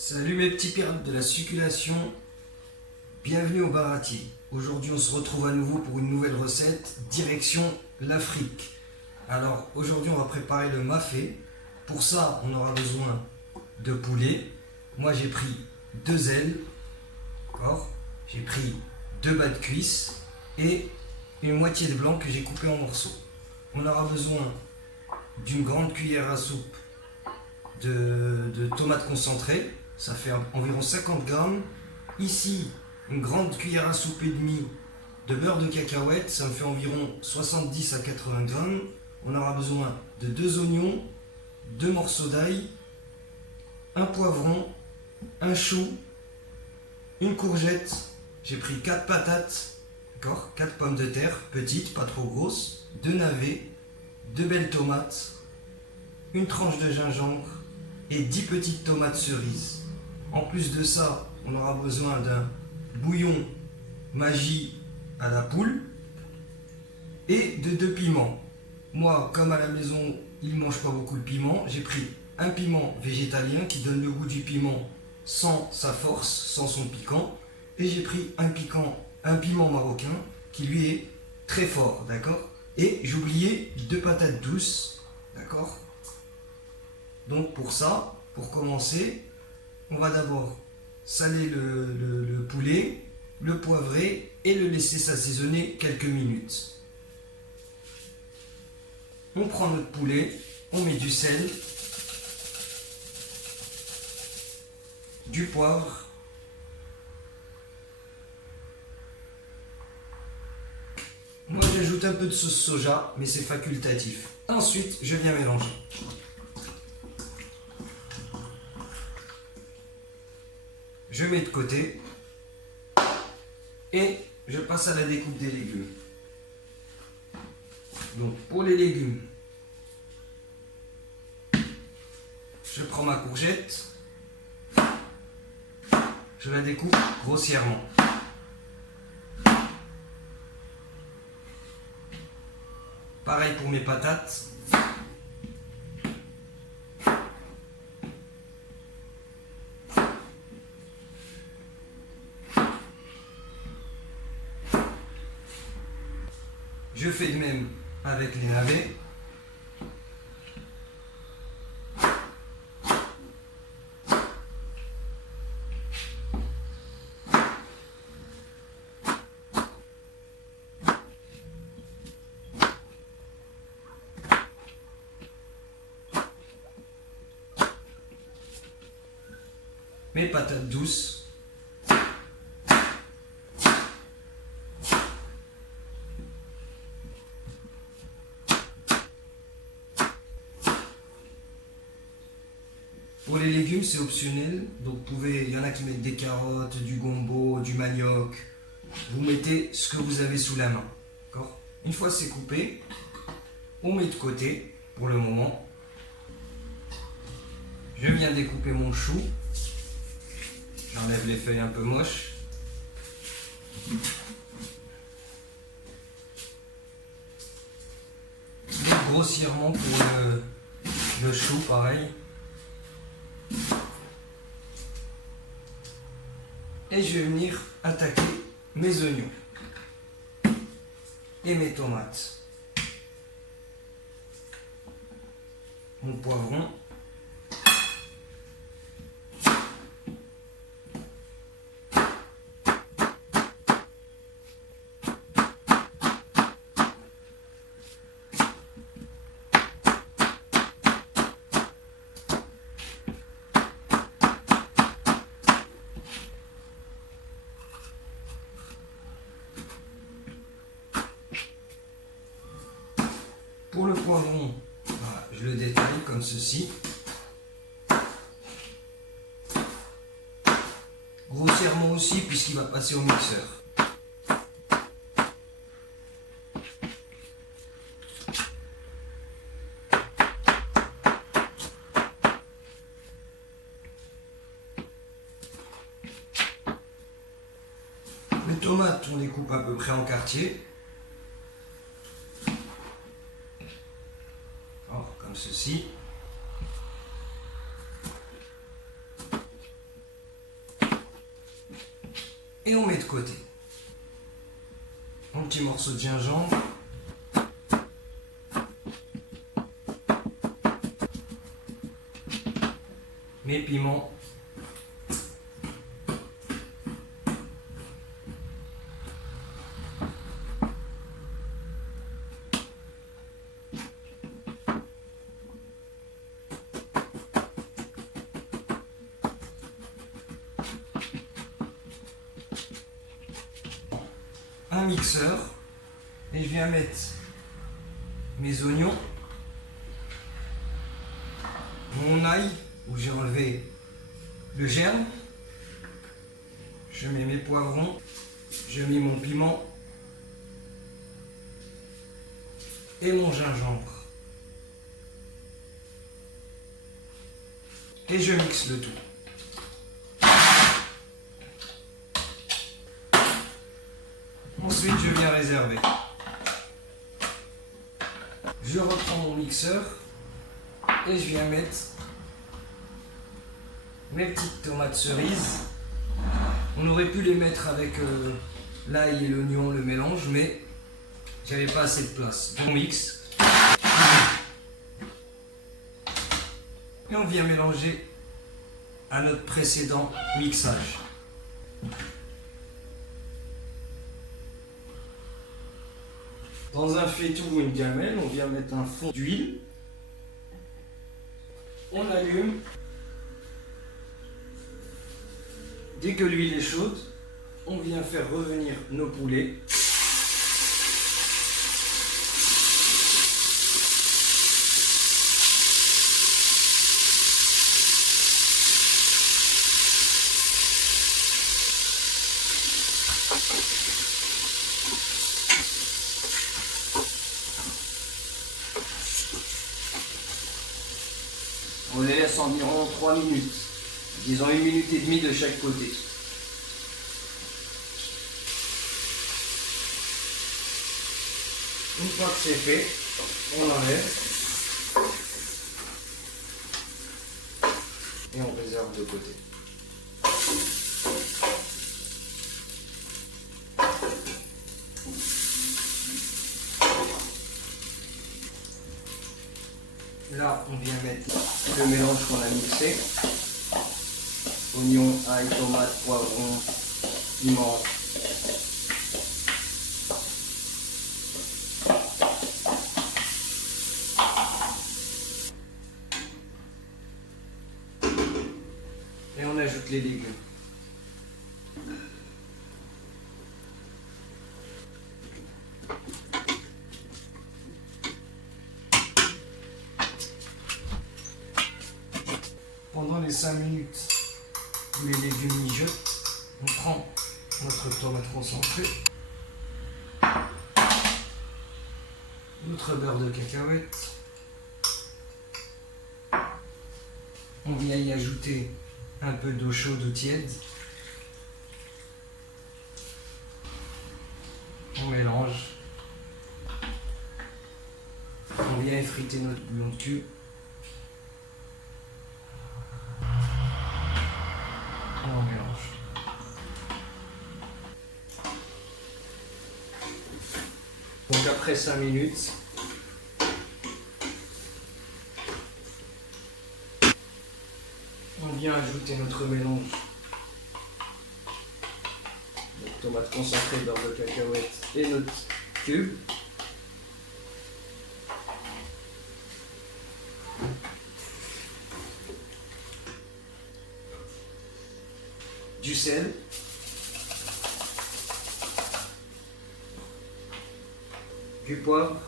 Salut mes petits pirates de la succulation, bienvenue au Baratier. Aujourd'hui on se retrouve à nouveau pour une nouvelle recette, direction l'Afrique. Alors aujourd'hui on va préparer le mafé. Pour ça on aura besoin de poulet. Moi j'ai pris 2 ailes, d'accord. J'ai pris 2 bas de cuisse et une moitié de blanc que j'ai coupé en morceaux. On aura besoin d'une grande cuillère à soupe de tomates concentrées, ça fait environ 50 grammes. Ici, une grande cuillère à soupe et demie de beurre de cacahuète, ça me fait environ 70 à 80 grammes. On aura besoin de 2 oignons, 2 morceaux d'ail, un poivron, un chou, une courgette. J'ai pris 4 patates, d'accord, 4 pommes de terre, petites, pas trop grosses, 2 navets, 2 belles tomates, une tranche de gingembre et 10 petites tomates cerises. En plus de ça, on aura besoin d'un bouillon Maggi à la poule et de 2 piments. Moi, comme à la maison, ils ne mangent pas beaucoup de piment, j'ai pris un piment végétalien qui donne le goût du piment sans sa force, sans son piquant. Et j'ai pris un piment marocain qui lui est très fort, d'accord. Et j'ai oublié 2 patates douces, d'accord. Donc pour ça, pour commencer, on va d'abord saler le poulet, le poivrer et le laisser s'assaisonner quelques minutes. On prend notre poulet, on met du sel, du poivre, moi j'ajoute un peu de sauce soja, mais c'est facultatif. Ensuite, je viens mélanger. Je mets de côté et je passe à la découpe des légumes. Donc pour les légumes, je prends ma courgette, je la découpe grossièrement. Pareil pour mes patates. Je fais de même avec les navets. Mes patates douces. Pour les légumes, c'est optionnel, donc il y en a qui mettent des carottes, du gombo, du manioc. Vous mettez ce que vous avez sous la main. Une fois c'est coupé, on met de côté pour le moment. Je viens découper mon chou. J'enlève les feuilles un peu moches. Grossièrement pour le chou, pareil. Et je vais venir attaquer mes oignons et mes tomates, mon poivron, pour le poivron, voilà, je le détaille comme ceci. Grossièrement aussi puisqu'il va passer au mixeur. Les tomates, on les coupe à peu près en quartier. Comme ceci. et on met de côté. Un petit morceau de gingembre. Mes piments. Un mixeur et je viens mettre mes oignons, mon ail où j'ai enlevé le germe, je mets mes poivrons, je mets mon piment et mon gingembre et je mixe le tout. Ensuite, je viens réserver. Je reprends mon mixeur et je viens mettre mes petites tomates cerises. On aurait pu les mettre avec l'ail et l'oignon, le mélange, mais j'avais pas assez de place. On mixe. Et on vient mélanger à notre précédent mixage. Dans un faitout ou une gamelle, on vient mettre un fond d'huile. On allume. Dès que l'huile est chaude, on vient faire revenir nos poulets. On les laisse environ 3 minutes, disons 1 minute et demie de chaque côté. Une fois que c'est fait, on enlève et on réserve de côté. Là, on vient mettre le mélange qu'on a mixé. Oignons, ail, tomates, poivrons, piment. Et on ajoute les légumes. Pendant les 5 minutes où les légumes mijotent, on prend notre tomate concentrée, notre beurre de cacahuète, on vient y ajouter un peu d'eau chaude ou tiède, on mélange, on vient effriter notre bouillon de cul. On mélange. Donc après 5 minutes, on vient ajouter notre mélange. Donc tomate concentrée, beurre de cacahuète et notre cube. Du sel, du poivre,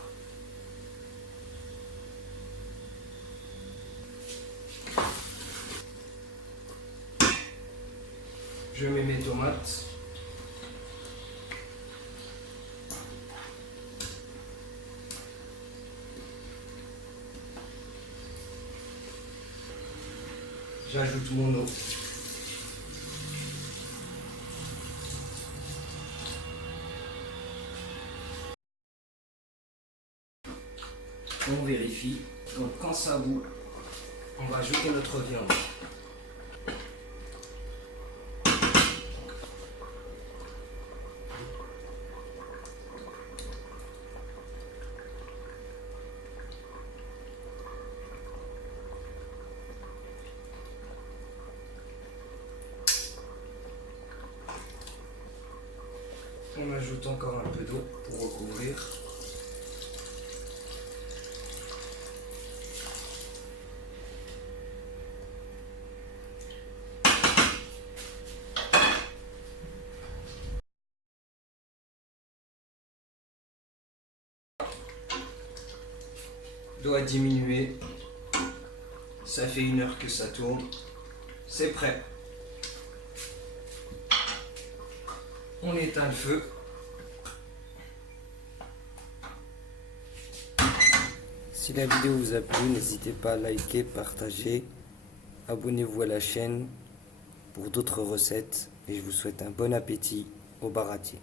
je mets mes tomates, j'ajoute mon eau. On vérifie, donc quand ça bout, on va ajouter notre viande. rajoute encore un peu d'eau pour recouvrir. Doit diminuer. Ça fait 1 heure que ça tourne. C'est prêt. On éteint le feu. Si la vidéo vous a plu, n'hésitez pas à liker, partager, abonnez-vous à la chaîne pour d'autres recettes et je vous souhaite un bon appétit au bar râtier.